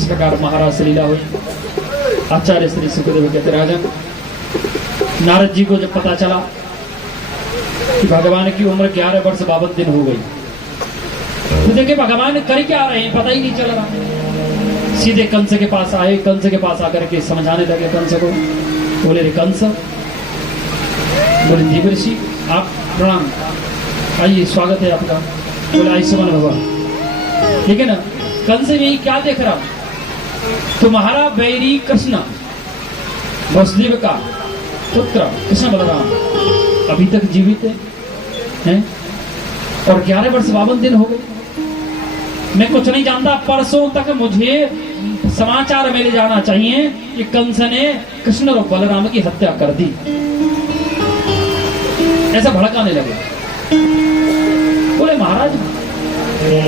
इस प्रकार महाराज से लीला हुई। आचार्य श्री सुखदेव कहते राजन, नारद जी को जब पता चला कि भगवान की उम्र 11 वर्ष 52 दिन हो गई, तो देखे भगवान कर क्या रहे हैं पता ही नहीं चल रहा। सीधे कंस के पास आए, कंस के पास आकर के समझाने लगे कंस को। बोले रे कंस, बोले देव ऋषि आप प्रणाम, आइए स्वागत है आपका। बोले आयुष्मान भगवान, ठीक है ना। कंस में क्या देख रहा, तुम्हारा बैरी कृष्ण वसुदेव का पुत्र कृष्ण बलराम अभी तक जीवित है और 11 वर्ष 52 दिन हो गए। मैं कुछ नहीं जानता, परसों तक मुझे समाचार मिल जाना चाहिए कि कंस ने कृष्ण और बलराम की हत्या कर दी। ऐसा भड़काने लगे। बोले महाराज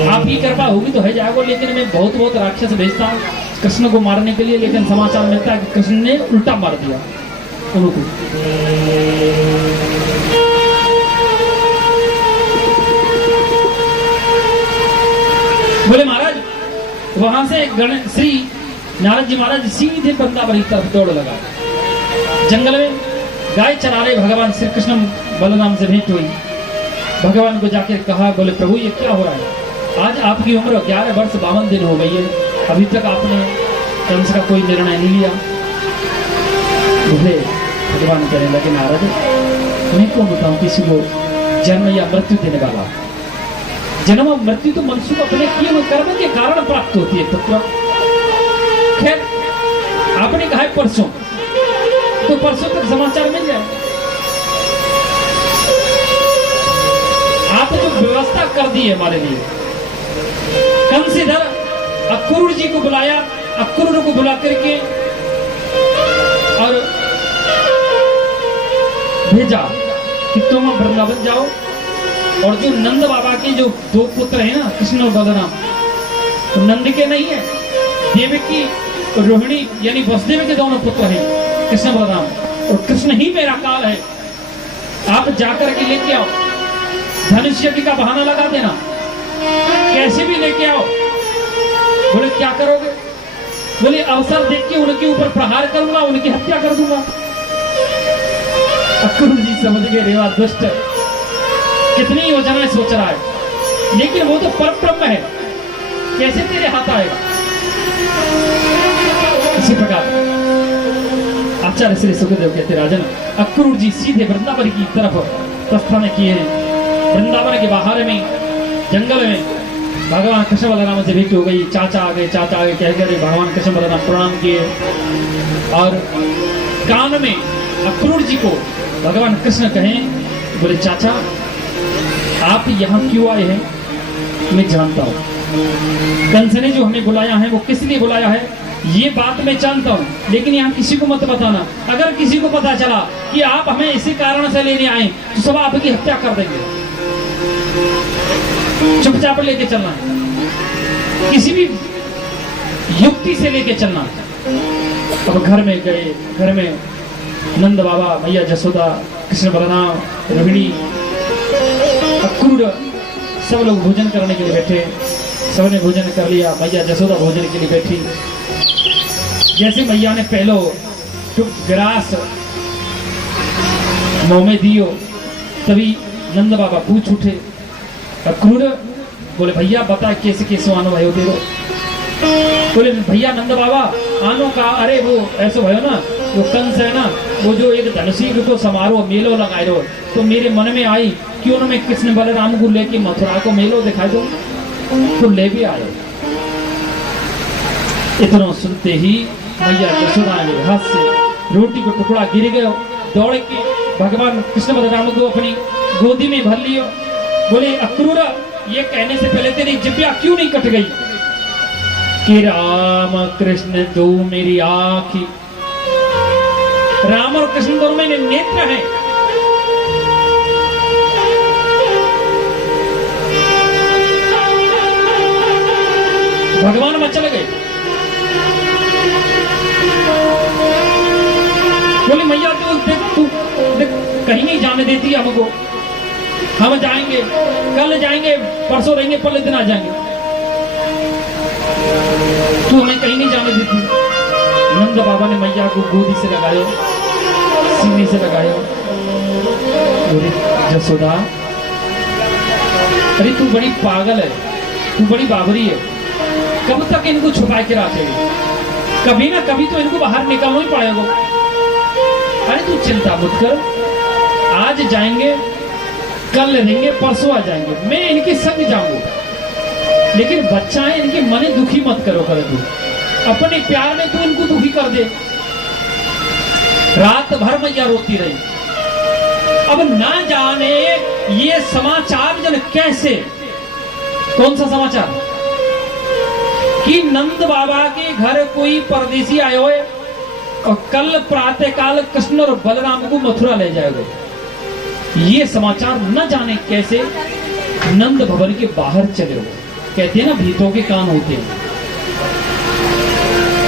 आप ही कृपा होगी तो है जाएगा, लेकिन मैं बहुत बहुत राक्षस भेजता हूँ कृष्ण को मारने के लिए, लेकिन समाचार मिलता है कि कृष्ण ने उल्टा मार दिया उनको। बोले महाराज वहां से श्री नारद जी महाराज सीधे वृंदावन की तरफ दौड़ लगा। जंगल में गाय चरा रहे भगवान श्री कृष्ण बलराम से भेंट हुई। भगवान को जाकर कहा, बोले प्रभु ये क्या हो रहा है, आज आपकी उम्र 11 वर्ष 52 दिन हो गई है, अभी तक आपने कंस का कोई निर्णय नहीं लिया। बोले भगवान कहने लगे नारद, मैं क्यों बताऊं किसी को जन्म या मृत्यु देने वाला। जन्म और मृत्यु तो मनुष्य को अपने किए हुए कर्म के कारण प्राप्त होती है पुत्र। खैर आपने कहा है परसों, तो परसों तक समाचार मिल जाए। आप जो व्यवस्था कर दी है हमारे लिए, कंस इधर अक्रूर जी को बुलाया, अक्रूर को बुला करके और भेजा कि तुम वृंदावन जाओ, और जो नंद बाबा के जो 2 पुत्र हैं ना कृष्ण और बलराम, तो नंद के नहीं है, देवकी और रोहिणी यानी वसुदेव के दोनों पुत्र हैं कृष्ण बलराम, और कृष्ण ही मेरा काल है। आप जाकर के लेके आओ, धनुष यज्ञ का बहाना लगा देना, कैसे भी लेके आओ। बोले क्या करोगे, बोले अवसर देख के उनके ऊपर प्रहार करूंगा, उनकी हत्या कर दूंगा। अक्रूर जी समझ गए रेवा दुष्ट कितनी योजनाएं सोच रहा है, लेकिन वो तो परब्रह्म है, कैसे तेरे हाथ आएगा। इसी प्रकार आचार्य श्री सुखदेव कहते राजन, अक्रूर जी सीधे वृंदावन की तरफ प्रस्थान किए हैं। वृंदावन के बाहर में जंगल में भगवान कृष्ण बलराम से भेंट हो गई। चाचा आ गए, चाचा आगे कह गए भगवान कृष्ण बलराम प्रणाम किए, और कान में अक्रूर जी को भगवान कृष्ण कहें, बोले चाचा आप यहाँ क्यों आए हैं, मैं जानता हूँ कंस ने जो हमें बुलाया है वो किस लिए बुलाया है, ये बात मैं जानता हूँ, लेकिन यहाँ किसी को मत बताना। अगर किसी को पता चला कि आप हमें इसी कारण से लेने आए तो सब आपकी हत्या कर देंगे। चुपचाप लेके चलना है, किसी भी युक्ति से लेके चलना। अब घर में गए, घर में नंद बाबा, मैया जसोदा, कृष्ण बलराम, रोहिणी, अक्रूर सब लोग भोजन करने के लिए बैठे। सबने भोजन कर लिया, मैया जसोदा भोजन के लिए बैठी। जैसे मैया ने पहलो ग्रास मुंह में दियो, तभी नंद बाबा पूछ उठे, अक्रूर बोले भैया बता कैसे कैसे आनो भयो तेरो। बोले भैया नंद बाबा आनो का, अरे वो ऐसा भयो ना, वो कंस है ना, वो जो एक धनुषी को समारोह मेलो लगाए रहो, तो मेरे मन में आई क्यों ना मैं कृष्ण बलराम को लेके मथुरा को मेलो दिखाई दो, तो ले भी आए। इतना सुनते ही मैया यशोदा ने हाथ से रोटी को टुकड़ा गिर गया, दौड़ के भगवान कृष्ण बलराम को अपनी गोदी में भर लियो। बोले अक्रूर ये कहने से पहले तेरी जिब्या क्यों नहीं कट गई कि राम कृष्ण दो मेरी आँखी, राम और कृष्ण दोनों में नेत्र हैं। भगवान मचल गए। बोले मैया तू कहीं नहीं जाने देती हमको, हम जाएंगे, कल जाएंगे, परसों रहेंगे, पहले दिन आ जाएंगे, तू हमें कहीं नहीं जाने देती। नंद बाबा ने मैया को गोदी से लगाया, सीने से लगाया। बोले जसोदा, अरे तू बड़ी पागल है, तू बड़ी बाबरी है, कब तक इनको छुपा के रखेगी? कभी ना कभी तो इनको बाहर निकलना ही पड़ेगा। अरे तू चिंता मत कर, आज जाएंगे, कल रहेंगे, परसों आ जाएंगे, मैं इनके संग जाऊंगा। लेकिन बच्चा है, इनके मन दुखी मत करो कर तू, अपने प्यार में तू इनको दुखी कर दे। रात भर मैया रोती रही। अब ना जाने ये समाचार जन कैसे, कौन सा समाचार कि नंद बाबा के घर कोई परदेसी आए हुए और कल प्रातः काल कृष्ण और बलराम को मथुरा ले जाएगा। ये समाचार न जाने कैसे नंद भवन के बाहर चले हो। कहते हैं ना भीतों के कान होते हैं।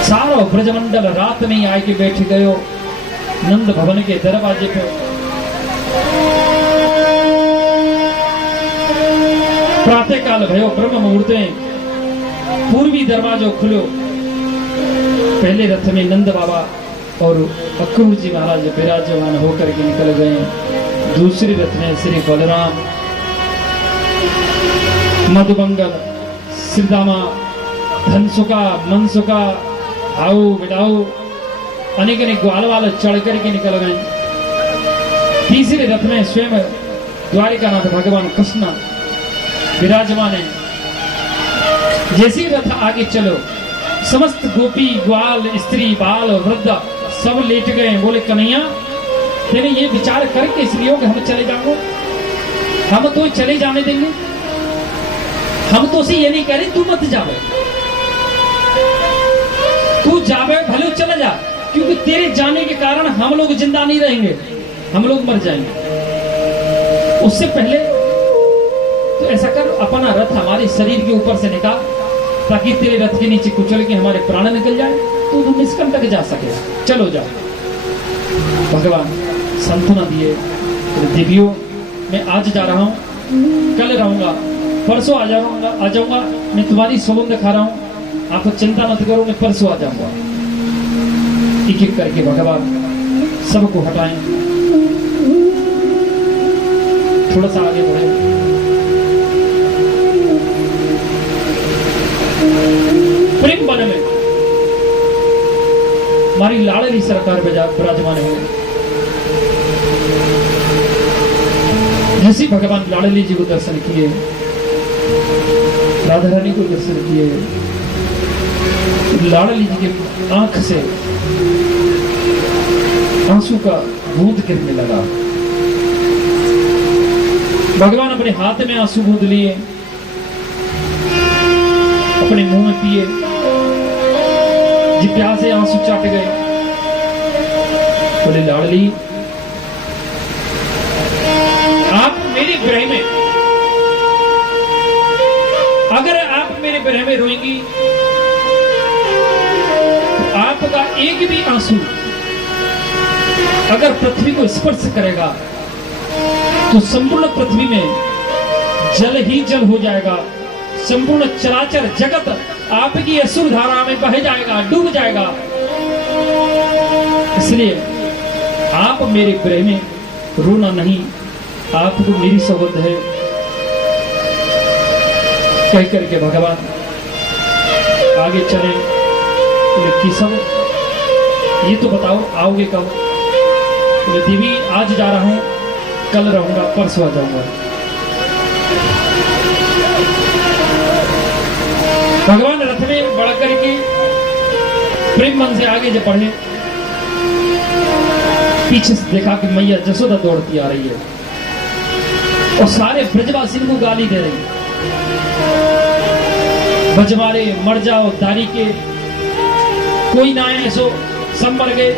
सारा ब्रजमंडल रात में ही आके बैठ गए हो नंद भवन के दरवाजे पे। प्रातः काल भयो ब्रह्म मुहूर्त में पूर्वी दरवाजो खुलो। पहले रथ में नंद बाबा और अक्रूर जी महाराज विराजमान होकर के निकल गए। दूसरे रथ में श्री बलराम, मधुमंगल, श्रीदामा, धनसुका, मनसुका, आओ बिडाओ अनेक अनेक ग्वाल वाल चढ़ करके निकल गए। तीसरे रथ में स्वयं द्वारिकानाथ भगवान कृष्ण विराजमान है। जैसे रथ आगे चलो, समस्त गोपी, ग्वाल, स्त्री, बाल, वृद्ध सब लेट गए। बोले कन्हैया, तेरे ये विचार करके इसलिए हो कि हम चले जाओ, हम तो चले जाने देंगे, हम तो उसे ये नहीं कह रहे तू मत जावे, तू जावे भले चले जा, क्योंकि तेरे जाने के कारण हम लोग जिंदा नहीं रहेंगे, हम लोग मर जाएंगे। उससे पहले तो ऐसा कर, अपना रथ हमारे शरीर के ऊपर से निकाल, ताकि तेरे रथ के नीचे कुचल के हमारे प्राण निकल जाए, तो तुम निष्कंटक जा सके। चलो जाओ। भगवान सांत्वना दिए। देवियों, मैं आज जा रहा हूँ, कल रहूंगा, परसों आ जाऊंगा, मैं तुम्हारी सौगंध खा रहा हूँ, आप चिंता मत करो, मैं परसों आ जाऊंगा। एक एक करके भगवान सबको हटाएं। थोड़ा सा आगे बढ़े। प्रेम वन में हमारी लाडली सरकार विराजमान है। जैसे भगवान लाडली जी को दर्शन किए, राधा रानी को दर्शन किए, लाडली जी की आंख से आंसू का बूंद गिरने लगा। भगवान अपने हाथ में आंसू बूंद लिए, अपने मुंह में पिए, जिह्वा से आंसू चाट गए। बोले लाडली, आप मेरे विरह में, अगर आप मेरे विरह में रोएंगी तो आपका एक भी आंसू अगर पृथ्वी को स्पर्श करेगा तो संपूर्ण पृथ्वी में जल ही जल हो जाएगा। संपूर्ण चराचर जगत आपकी असुर धारा में बह जाएगा, डूब जाएगा। इसलिए आप मेरे विरह में रोना नहीं, आपको मेरी सौगंध है। कह करके भगवान आगे चले। बोले सब ये तो बताओ आओगे कब? बोले देवी, आज जा रहा हूं, कल रहूंगा, परसों आ जाऊंगा। भगवान रथ में बढ़ करके प्रेम मन से आगे जब बढ़े, पीछे से देखा कि मैया जसोदा दौड़ती आ रही है और सारे ब्रजवासी को गाली दे रही। बजवारे मर जाओ दारी के, कोई ना ऐसो सब मर गए,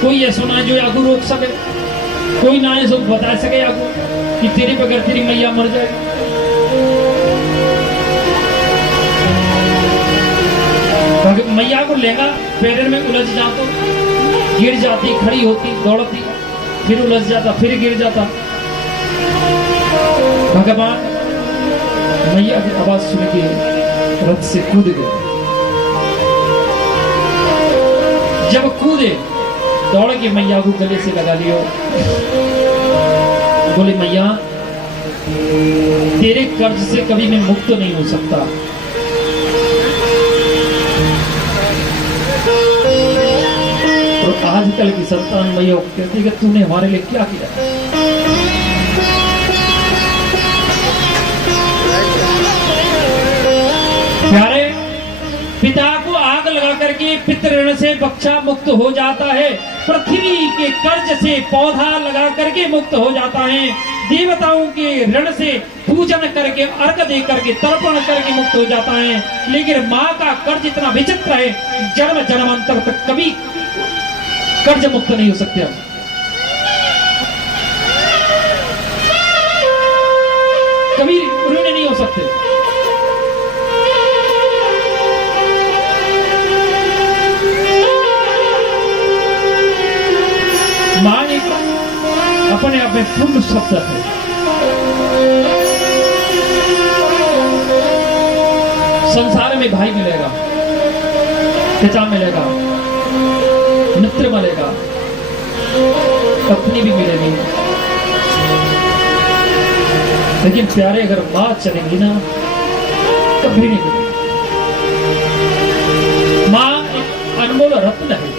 कोई ऐसो ना जो आगू रोक सके, कोई ना ऐसो बता सके आगू कि तेरे बगैर तेरी मैया मर जाएगी। मैया को लेगा, पैर में उलझ जाता, गिर जाती, खड़ी होती, दौड़ती, फिर उलझ जाता, फिर गिर जाता। भगवान मैया की आवाज सुन के रथ से कूद गए। जब कूदे दौड़ के मैया को गले से लगा लियो, बोले मैया तेरे कर्ज से कभी मैं मुक्त नहीं हो सकता। और आजकल की संतान मैया कहती है कि तूने हमारे लिए क्या किया। प्यारे, पिता को आग लगा करके पितृ से बच्चा मुक्त हो जाता है, पृथ्वी के कर्ज से पौधा लगा करके मुक्त हो जाता है, देवताओं के ऋण से पूजन करके अर्घ दे करके तर्पण करके मुक्त हो जाता है। लेकिन माँ का कर्ज इतना विचित्र है, जन्म जन्मांतर तक कभी कर्ज मुक्त नहीं हो सकते हम। कभी ऋण नहीं हो सकते। मां एक अपने आप में पूर्ण शब्द है। संसार में भाई मिलेगा, पिता मिलेगा, मित्र मिलेगा, पत्नी भी मिलेगी, लेकिन प्यारे अगर मां चलेगी ना कभी नहीं मिलेगी। मां एक अनमोल रत्न है।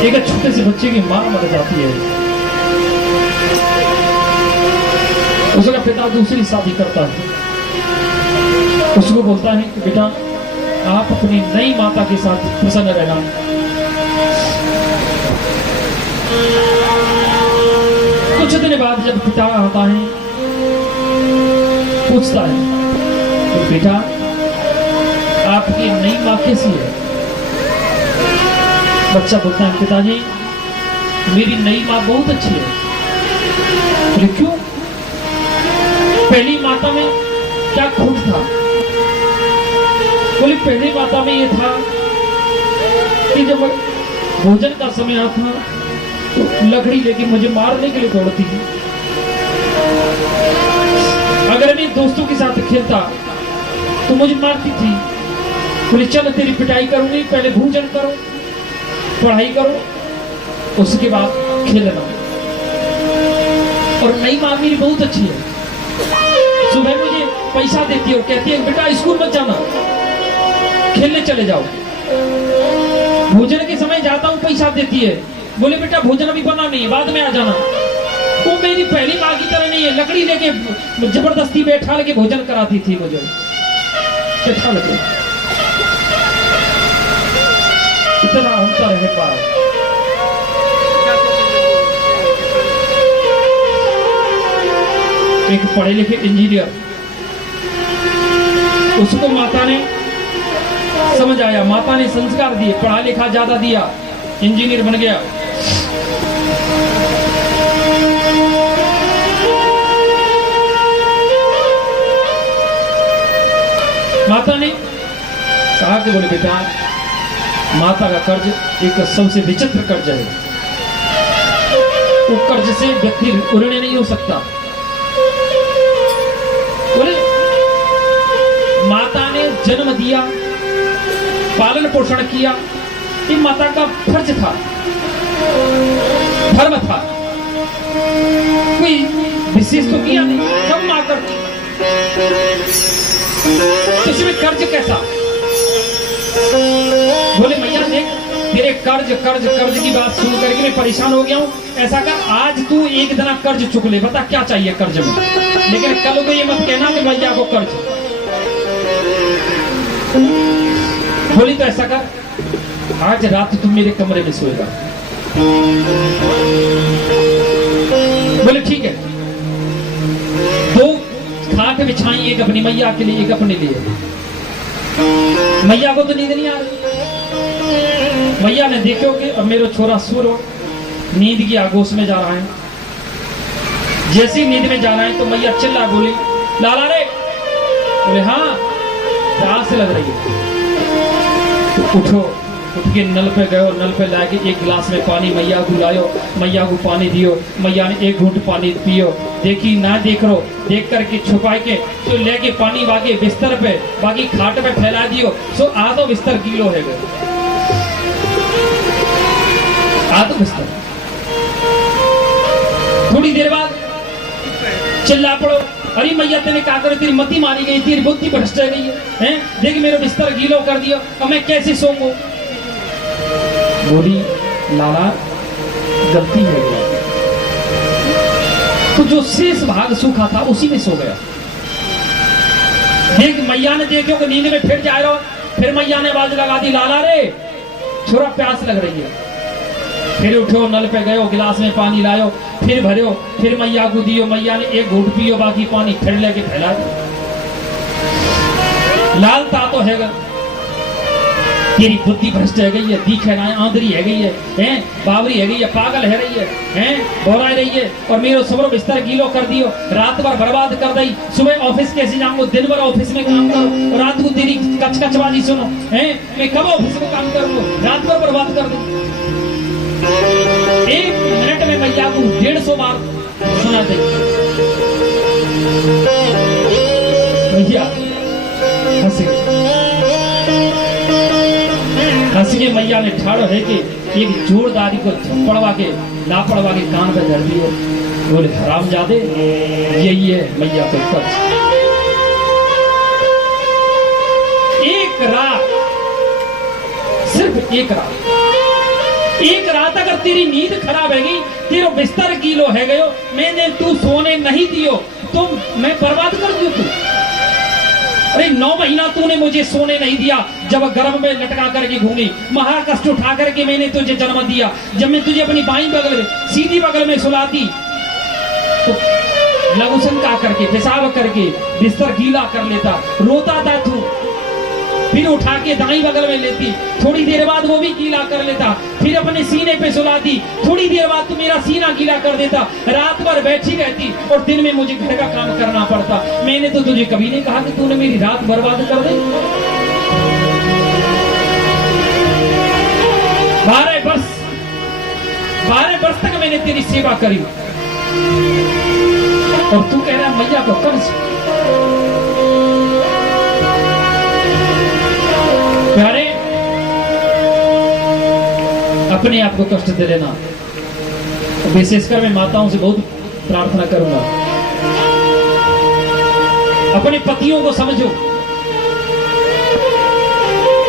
एक छोटे से बच्चे की मां मर जाती है, उसका पिता दूसरी शादी करता है, उसको बोलता है कि बेटा आप अपनी नई माता के साथ प्रसन्न रहना। कुछ दिन बाद जब पिता आता है पूछता है तो बेटा आपकी नई मां कैसी है? बच्चा बोलता है पिताजी मेरी नई मां बहुत अच्छी है। बोले क्यों? पहली माता में क्या खून था? बोले पहली माता में ये था कि जब भोजन का समय आता तो लकड़ी लेके मुझे मारने के लिए दौड़ती थी। अगर मैं दोस्तों के साथ खेलता तो मुझे मारती थी। बोले चल तेरी पिटाई करूंगी, पहले भोजन करो, पढ़ाई करो, उसके बाद खेलना। और नई मां मेरी बहुत अच्छी है, सुबह मुझे पैसा देती है और कहती है बेटा स्कूल मत जाना, खेलने चले जाओ। भोजन के समय जाता हूँ पैसा देती है, बोले बेटा भोजन अभी बना नहीं है, बाद में आ जाना। वो मेरी पहली माँ की तरह नहीं है, लकड़ी लेके जबरदस्ती बैठा लेके भोजन कराती थी मुझे, बैठा लेके। इतना अंतर है पार। एक पढ़े लिखे इंजीनियर, उसको माता ने समझ आया, माता ने संस्कार दिए, पढ़ा लिखा ज्यादा दिया, इंजीनियर बन गया। माता ने कहा कि बोले बेटा माता का कर्ज एक सबसे विचित्र कर्ज है, वो कर्ज से व्यक्ति ऋणी नहीं हो सकता। बोले माता ने जन्म दिया, पालन पोषण किया, ये माता का फर्ज था, धर्म था, कोई विशेष तो किया नहीं, सब मां करती। इसमें कर्ज कैसा? बोले मैया देख तेरे कर्ज कर्ज कर्ज की बात सुन करके मैं परेशान हो गया हूँ, ऐसा कर आज तू एक दिन कर्ज चुक ले, बता क्या चाहिए कर्ज में, लेकिन कल को ये मत कहना कि मैया को कर्ज। बोली तो ऐसा कर आज रात तुम मेरे कमरे में सोएगा। बोले ठीक है। दो खाट बिछाई, एक अपनी मैया के लिए एक अपने लिए। मैया को तो नींद नहीं आ रही, मैया ने देखो कि अब मेरा छोरा सूरो नींद की आगोश में जा रहा है। जैसी नींद में जा रहा है तो मैया चिल्ला बोली लाला रे। बोले हाँ प्यास लग रही है। तो उठो उठ के नल पे गयो, नल पे लाके एक गिलास में पानी मैया को लायो, मैया को पानी दियो, मैया ने एक घूंट पानी पियो, देखी ना देख रो, देख करके छुपा के तो लेके पानी बाकी बिस्तर पे बाकी खाट पे फैला दियो, सो आधो बिस्तर गीलो है गए, आधो बिस्तर। थोड़ी देर बाद चिल्ला पड़ो, अरे मैया तेने क्या करे, तेरी मती मारी गई, तेरी बुद्धि भ्रष्ट रह गई है, हैं? देख मेरा बिस्तर गीलो कर दिया, अब मैं कैसे सोऊं? बोली लाला गलती है, तो जो शेष भाग सूखा था उसी में सो गया। देख मैया ने देखो कि नींद में फिर जा रहा, फिर मैया ने आवाज लगा दी, लाला रे छोरा प्यास लग रही है। फिर उठो, नल पे गयो, गिलास में पानी लायो, फिर भरियो, फिर मैया को दियो, मैया ने एक घूंट पियो, बाकी पानी फिर लेके फैला दियो। लालता तो है, तेरी बुद्धि भ्रष्ट है गई है, दीखे ना आंधरी है गई है, बावरी है गई है, पागल है रही है, बोरा रही है, और मेरे सबरो बिस्तर गीलो कर दियो, रात भर बर्बाद कर दी। सुबह ऑफिस कैसे जाऊंगा, दिन भर ऑफिस में काम करूं, रात को तेरी कचकचबाजी सुनो, मैं कब ऑफिस में काम करूंगा, रात भर बर्बाद कर दी। 1 मिनट में मैया को 150 बार सुना दे। मैया हंस के मैया ने ठाड़ो है कि एक जोरदारी को पड़वा के ना पड़वा के कान पे धर दियो। बोले हरामजादे, यही है मैया को कर्ज। एक रात, सिर्फ एक रात अगर तेरी नींद खराब है गई, तेरा बिस्तर गीलो है गयो, मैंने तू सोने नहीं दियो तो मैं बर्बाद कर दियो तू। अरे 9 महीना तूने मुझे सोने नहीं दिया, जब गर्भ में लटका करके घूमी, महा कष्ट उठा करके मैंने तुझे जन्म दिया। जब मैं तुझे अपनी बाईं बगल में, सीधी बगल में सुलाती तो लघुसन का करके, पेशाब करके बिस्तर गीला कर लेता, रोता था तू, फिर उठा के दाईं बगल में लेती, थोड़ी देर बाद वो भी गीला कर लेता, फिर अपने सीने पे सुलाती, थोड़ी देर बाद तू मेरा सीना गीला कर देता, रात भर बैठी रहती और दिन में मुझे घर का काम करना पड़ता। मैंने तो तुझे कभी नहीं कहा कि तूने मेरी रात बर्बाद कर दी। 12 वर्ष तक मैंने तेरी सेवा करी और तू कह रहा मैया को कर्ज। प्यारे, अपने आप को कष्ट दे लेना, विशेषकर मैं माताओं से बहुत प्रार्थना करूंगा, अपने पतियों को समझो।